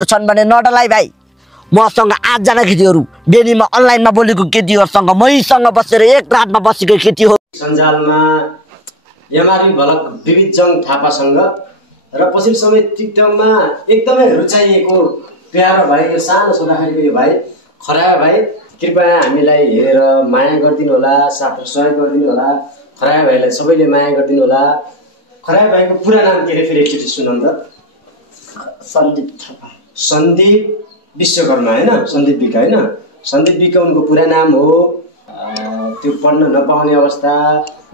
छन् भने नडलाई भाइ मसँग 8 जना केटीहरू बेनीमा अनलाइनमा बोलेको केटीहरूसँग मैसँग बसेर एक रातमा बसेको केटी हो। सञ्जालमा एमआरबी भलक विविध जङ थापासँग र पछिल्लो समय टिकटकमा एकदमै रुचाइएको प्यारो भाइ यो सानो छोराखालीको यो भाइ खराया भाइ कृपया हामीलाई हेरेर माया गरिदिनु होला, साथ सहयोग गरिदिनु होला। खराया भाइलाई सबैले माया गरिदिनु होला। खराया भाइको पुरा नाम के रे फेरि एकचोटि सुनाउँ त? सन्दीप थापा। सन्दीप विश्वकर्मा हैन? सन्दीप विक हैन? सन्दीप विक उनको पुरा नाम हो। त्यो पढ्न नपाउने अवस्था,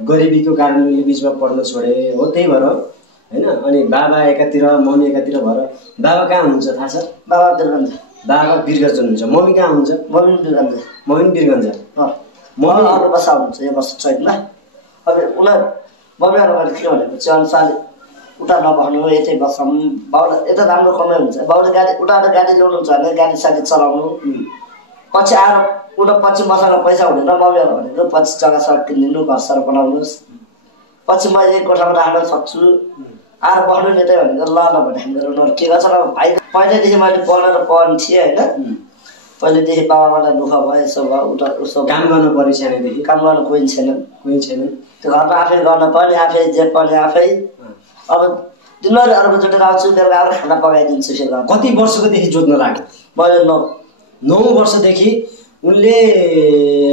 गरिबीको कारण उनले बिचमा पढ्न छोडे हो, त्यही भएर हैन। अनि बाबा एकातिर मम्मी एकातिर भएर बाबा कहाँ हुनुहुन्छ थाहा छ? बाबा बिरगञ्ज। बाबा बिरगञ्ज हुनुहुन्छ। मम्मी कहाँ हुनुहुन्छ? Mummy Birgunj. Mummy Birgunj. Mummy अरू बसा हुनुहुन्छ यो वर्ष छैन। अब उनीहरू मम्मीहरूलाई के भनेको चाहिँ अनुसार उता नभर्नु यतै बसौँ। बाउलाई यता राम्रो कमाइ हुन्छ। बाउले गाडी उताबाट गाडी ल्याउनुहुन्छ भने गाडी साडी चलाउनु, पछि आएर पछि मसँग पैसा हुँदैन। मम्मीहरू भनेको पछि जग्गा सडक किनिदिनु, घर सर बनाउनुहोस्, पछि मैले कोठामा राख्न सक्छु, आएर बस्नु नि त्यही भनेको ल ल भने मेरो उनीहरू के गर्छ ल भाइ। पहिल्यैदेखि मैले पढ्न पढ्ने थिएँ होइन। पहिल्यैदेखि बाबालाई दुःख भयो, यसो भयो उता उसो काम गर्नु पर्यो सानैदेखि। काम गर्न कोही छैन। त्यो घरमा आफै गर्न पर्ने, आफै जे पर्ने आफै। अब दिनभरि अर्को जोटेर आउँछु, बेलुका आएर खाना पकाइदिन्छु फेरि। कति वर्षकोदेखि जोत्न लाग्यो? मैले 9 वर्षदेखि उनले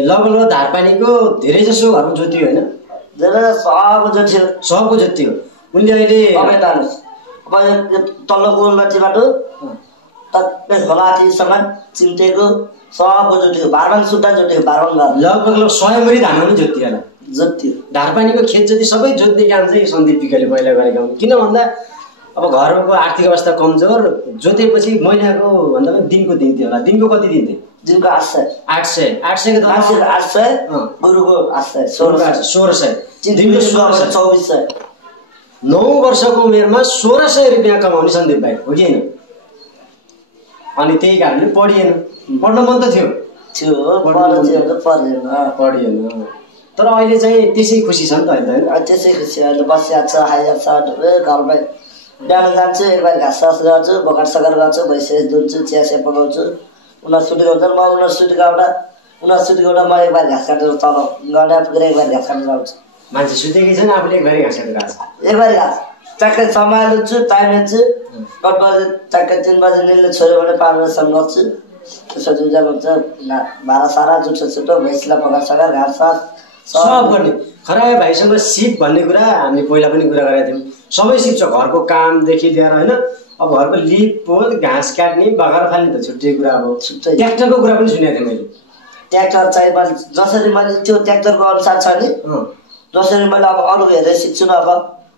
लगभग धारपानीको धेरै जसो घरमा जोत्यो होइन? धेरै सबको जोत्यो। सबको जोत्यो। उनले अहिले तल्लो गोलटी बाटो खोलाटीसम्म चिम्टेको सबको जोत्यो। भारमान सुट्टा जोत्यो। भारमान लगभग 100 मरी धान पनि जोत्यो होला। जोत्यो। धारपानीको खेत जति सबै जोत्ने काम चाहिँ सन्दीप विकले पहिला गरेका हुन्। किन भन्दा अब घरको आर्थिक अवस्था कमजोर, जोतेपछि महिनाको भन्दा पनि दिनको दिन्थ्यो होला। दिनको कति दिन्थे? दिनको 800। 800 को 800 गुरुको 800 1600 दिनको 2400। 9 वर्षको उमेरमा 1600 रुपियाँ कमाउने सन्दीप भाइ हो कि होइन? अनि त्यही कारणले पढिएन। पढ्न मन त थियो, पढिएन। तर अहिले चाहिँ त्यसै खुसी छ नि त अहिले? त्यसै खुसी। अहिले बसिया छ, खाइया छ, घरमै बिहान जान्छु, एकबार घाँस सास गर्छु, बगार सगर गर्छु, भैँसेस दुन्छु, चिया सिया पकाउँछु। उनीहरू सुटेको हुन्छ, म उनीहरू सुटेको एउटा म एकबार घाँस काटेर तल गड्डा पुगेर एकबार घाँस काटेर आउँछु। मान्छे सुतेकै छैन, आफूले एकबारै घाँस काटेर आएको छ। एकबार घाँस ट्याक्कै सम्हाल्छु, टाइम हेर्छु। 8 बजे ट्याक्कै 3 बजे निलले छोड्यो भने 5 बजेसम्म गर्छु। त्यसो जुजा हुन्छ, भाडा सारा जुठो छुटो, भैँसीलाई बगार सगर घाँस सास सब गर्ने। खराया भाइसँग सिप भन्ने कुरा हामी पहिला पनि कुरा गरेका थियौँ। सबै सिप छ, घरको कामदेखि लिएर होइन। अब घरको लिप पोत, घाँस काट्ने, बगाएर फाल्ने त छुट्टै कुरा हो। छुट्टै ट्र्याक्टरको कुरा पनि सुनेको थिएँ मैले। ट्र्याक्टर चाहिँ मैले जसरी मैले त्यो ट्र्याक्टरको अनुसार छ नि, जसरी मैले अब अरू हेरेर सिक्छु न। अब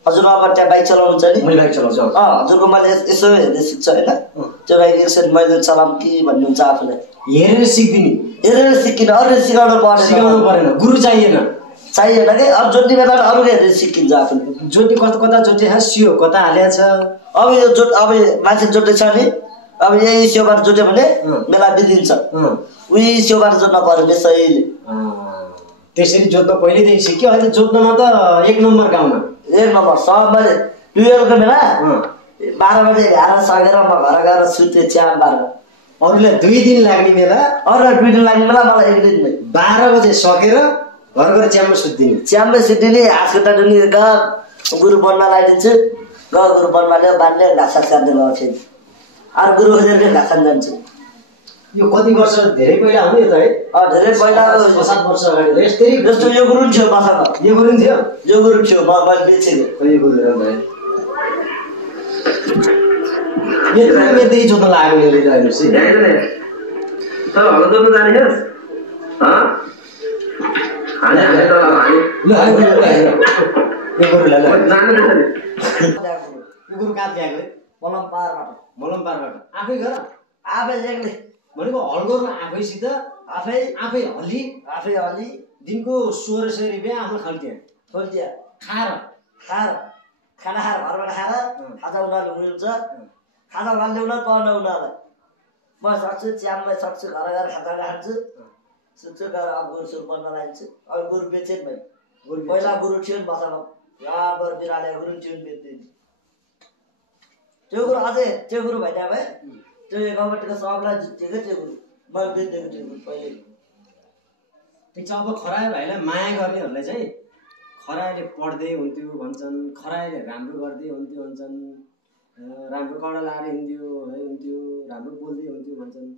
हजुर अब त्यहाँ बाइक चलाउनुहुन्छ नि? मैले बाइक चलाउँछु। हजुरको मैले यसो हेरेर सिक्छु होइन। त्यो बाइक एकचोटि मैले चलाऊँ कि भन्नुहुन्छ आफूले? हेरेर सिक्दिने, हेरेर सिकिन, अरूले सिकाउनु परेन। गुरु चाहिएन कि अब जोड्ने बेला अरूले हेरेर सिकिन्छ आफूले। जोड्ने कता जोड्ने छ, सियो कता हालेको छ। अब यो अब मान्छे जोड्दै छ नि, अब यही स्योबाट जोड्यो भने बेला बिदिन्छ। उही स्योबाट जोड्न पर्यो नि सहीले। त्यसरी जोड्न पहिल्यैदेखि सिक्यो। अहिले जोड्नमा त 1 नम्बर गाउँमा 1 नम्बर। सब मैले टुवेल्भको बेला 12 बजे घाएर सकेर म घर गएर सुत्थेँ चिया बारेर। अरूलाई 2 दिन लाग्ने बेला, अरूलाई 2 दिन लाग्ने बेला मलाई 1 दिनमै 12 बजे सकेर घर गएर च्याम्मै सुत्दिने। च्याम्मै सुत्दिने, हाँस खुट्टा डुल्ने, गुरु बनमा लगाइदिन्छु। गुरु बनमा ल्यायो बाँध्ने, घाँस सास काट्दै लगाउँछु। अरू गुरु खोजेर घाँस खान जान्छु। यो कति वर्ष धेरै पहिला हो नि यो त है? धेरै पहिला 7 वर्ष अगाडि जस्तो यो गुरु थियो मसँग। यो गुरु थियो, यो गुरु थियो, मैले बेचेको। यो गुरु भाइ यति जोत्न लाग्यो यसले त हेर्नुहोस् है। त हलो जोत्न जाने हेर्स? यो गुरुलाई जान्दैन नि। यो गुरु कहाँ ल्याएको है? मलमपारबाट। आफै गर? आफै एक्लै। भनेको हल गर्नु आफैसित, आफै हली दिनको 1600 रुपियाँ आफ्नो खल्टिया खाएर खाना खाएर घरबाट खाएर खाजा उनीहरूले हुनुहुन्छ। खाजा उनीहरूले ल्याउन पाउन उनीहरूलाई म सक्छु, च्याम्मै सक्छु, घर गएर खाजा खान्छु, सुत्छु, गएर अब गुरु सुरु बन्न लागिन्छु। अब गुरु बेचेन भाइ। पहिला गुरु थियो नि मसँग, यहाँ बिराले गुरु थियो नि बेच्दै। त्यो गुरु अझै त्यो गुरु भइदियो भाइ। त्यो गभर्मेन्टको सबलाई जितेको त्यो कुरो मैले दिएको त्यो कुरो पहिले ठिक छ। अब खरायो भाइलाई माया गर्नेहरूलाई चाहिँ खरायोले पढ्दै हुन्थ्यो भन्छन्, खरायोले राम्रो गर्दै हुन्थ्यो भन्छन्, राम्रो कडा लाएर हिँड्थ्यो है हुन्थ्यो, राम्रो बोल्दै हुन्थ्यो भन्छन्।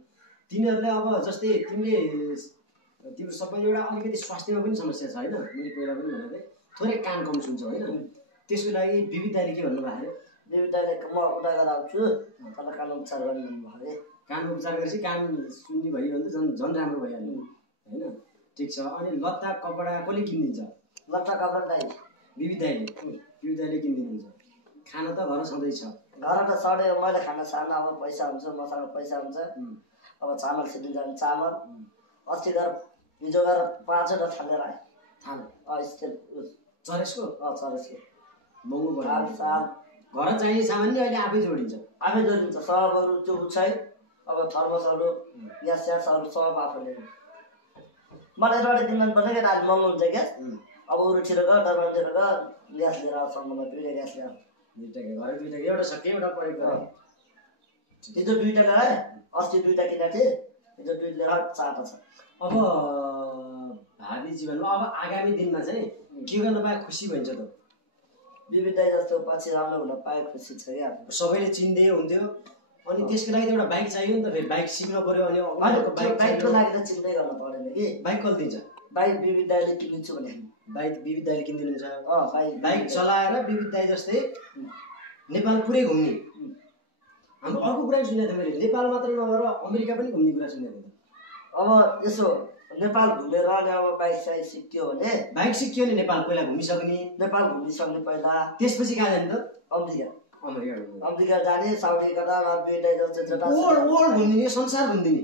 तिनीहरूलाई अब जस्तै तिम्रो सबै एउटा अलिकति स्वास्थ्यमा पनि समस्या छ होइन, मैले पहिला पनि भनेको थिएँ थोरै कान कम सुन्छौ होइन, त्यसको लागि विविध दाइले के भन्नुभएको अरे? विविध दाइले म उता गरेर आउँछु तर कान उपचार गर्ने भन्नुभयो अरे। कान उपचार गरेपछि कान सुन्ने भयो भने त झन् राम्रो भइहाल्यो होइन। ठिक छ। अनि लत्ता कपडा कसले किनिदिन्छ? लत्ता कपडा दाइ विविध दाइले किनिदिनुहुन्छ। खाना त घर छँदैछ, घर त सधैँ मैले खाना सार्न अब पैसा हुन्छ, मसँग पैसा हुन्छ। अब चामल छिटिन्छ भने चामल अस्ति गएर हिजो गएर 5वटा थालेर आएँ चरेसको चरेसको महँगो दाल साल घर चाहिने सामान नि अहिले आफै जोडिन्छ सबहरू त्यो छै। अब थर्मसहरू ग्यास स्यासहरू सब आफूले मलाई एउटा किन्न पर्ने क्या आज महँगो हुन्छ ग्यास। अब उरुतिर गएर दरबारतिर गएर ग्यास लिएर आउँछ, मलाई 2टा ग्यास ल्याएर दुईटा एउटा छ कि एउटा प्रयोग गर। हिजो 2टा ल्याए, अस्ति 2टा किनेको थिएँ, हिजो 2 लिएर 4टा छ। अब भावी जीवनमा अब आगामी दिनमा चाहिँ के गर्न पाए खुसी भइन्छ त? विविध दाइ जस्तो पछि राम्रो हुन पाए खुसी छ क्या। सबैले चिन्दै हुन्थ्यो अनि त्यसको लागि एउटा बाइक चाहियो नि त, फेरि बाइक सिक्नु पर्यो अनि बाइकको लागि त चिन्दै गर्न परेन कि। बाइक कसले दिन्छ? बाइक विविध दाइले किनिदिन्छु भने बाइक विविध दाइले किनिदिनुहुन्छ। बाइक चलाएर विविध दाइ जस्तै नेपाल पुरै घुम्ने। हाम्रो अर्को कुरा सुनेको थिएँ मैले, नेपाल मात्र नभएर अमेरिका पनि घुम्ने कुरा सुनेको थिएँ। अब यसो नेपाल घुमेर अनि अब बाइक साइक सिक्यो भने नेपाल पहिला घुमिसक्ने पहिला त्यसपछि कहाँ जाने त? अमेरिका जाने, साउदी कता वर्ल्ड घुमिदिने, संसार घुमिदिने।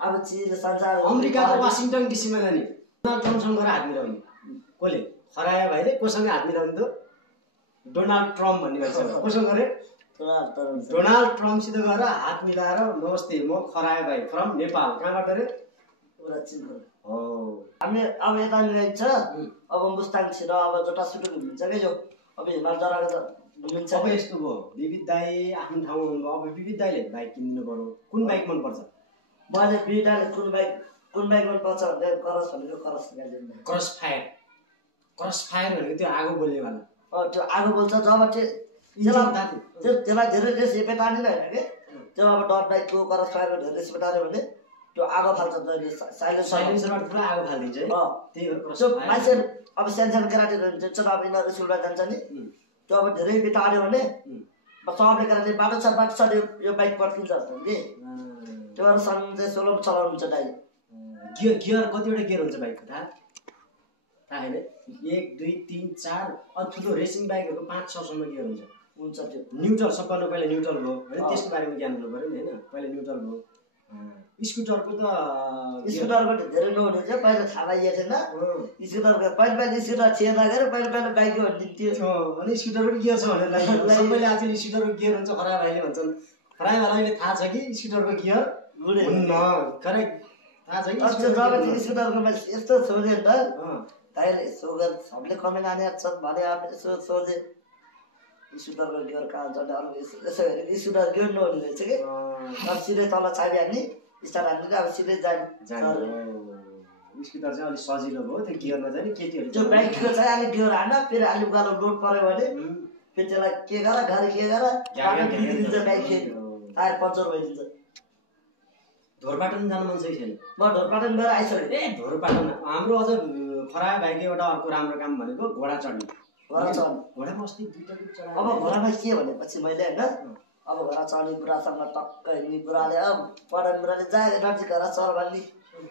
अब चिज संसार अमेरिका त वासिङटन डिसीमा जाने, डोनाल्ड ट्रम्पसँग गएर हात मिलाउने। कसले? खरायो भाइले कोसँग हात मिलाउने त? डोनाल्ड ट्रम्प भन्ने मान्छे कोसँग गरे? डोनाल्ड ट्रम्पसित गएर हात मिलाएर नमस्ते म खरायो भाइ फ्रम नेपाल। कहाँबाट रे? हामी अब यता मिलाइन्छ। अब मुस्ताङतिर अब जटासुकै घुमिन्छ क्या यो। अब हिमाल जराको घुमिन्छ। अब यस्तो भयो, विविध दाइ आफ्नो ठाउँमा हुनुभयो, अब विविध दाइले बाइक किनिदिनु पर्यो। कुन बाइक मनपर्छ? मैले विविध दाइले कुन बाइक मनपर्छ भने करस भनेको क्रस फायर भनेको त्यो आगो बोल्नेवाला। त्यो आगो बोल्छ जब त्यसलाई धेरै रेस स्पिड हाल्दैन होइन कि। त्यो अब डट बाइकको करस फायरको धेरै स्पिड हाल्यो भने त्यो आगो फाल्छ, जहिले साइलेन्सरबाट पुरा आगो फालिदिन्छ है। त्यही हो त्यो मान्छे अब सानो केटाहरू हुन्छ, अब यिनीहरू स्कुलमा जान्छ नि, त्यो अब धेरै स्पिड हाल्यो भने सबले केटाले बाटो छ यो बाइक पड्किन्छ जस्तो कि। त्यो भएर सन्चै सोलो चलाउनुहुन्छ दाइ। गियर कतिवटा गियर हुन्छ बाइकको थाहा छैन? 1 2 3 4 ठुलो रेसिङ बाइकहरूको 5-6सम्म गियर हुन्छ। त्यो न्युट्रल सबभन्दा पहिला न्युट्रल भयो होइन, त्यसको बारेमा ज्ञान हुनु पऱ्यो नि होइन। पहिला न्युट्रल भयो। स्कुटरको धेरै नहुने थियो पहिला, थाहा पाइएको थिएन स्कुटरको। पहिला स्कुटर थिएन गएर पहिला बाइक भनिदिन्थ्यो अनि स्कुटरको गियर छ भनेर सबैले आजकल स्कुटरको गियर हुन्छ खरायो भाइले भन्छन्। खरायो भाइलाई अहिले थाहा छ कि स्कुटरको गियर हुन्न, करेक्ट थाहा छ कि स्कुटरको मान्छे यस्तो सोझे त दाइले यसो गरेर सबले कमेन्ट हानेको छ भने यसो सोझे स्कुटरको गियर कहाँ हुन्छ अरू यसो हेरेको स्कुटर गियर नहुने रहेछ कि। अब सिधै तल चाबी हान्ने स्टार्ट हान्ने अब सिधै जाने। स्कुटर चाहिँ अलिक सजिलो भयो त्यो गियरमा चाहिँ नि केटीहरू। त्यो बाइकको चाहिँ अलिक गियर हान्न, फेरि अलिक उकालो लोड पऱ्यो भने फेरि त्यसलाई के गर गाडी के गर दिन्छ, बाइक टायर पङ्चर भइदिन्छ। ढोरपाटन जानु मन छ कि छैन? म ढोरपाटन गएर आइसकेँ। ढोरपाटन हाम्रो अझ खरायो भाइको एउटा अर्को राम्रो काम भनेको घोडा चढ्ने। घोडामा अस्ति 2टा ग्रुप चढायो। अब घोडामा के भनेपछि मैले होइन, अब घोडा चढ्ने बुढासँग टक्क हिँड्ने बुढाले अब पढाउने बुढाले जागे नजिक घर चढ भन्ने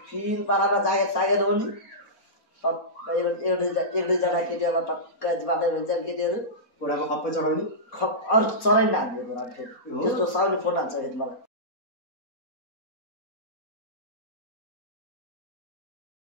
फिन पालामा जागेर हुने टक्क एक दुईजना केटीहरूलाई टक्क बाटो भन्छ केटीहरू घोडामा खप्पै चढाउने। अरू चढाइ नहाल्ने घोडा फेरि त्यस्तो साउने फोन हान्छ फेरि मलाई।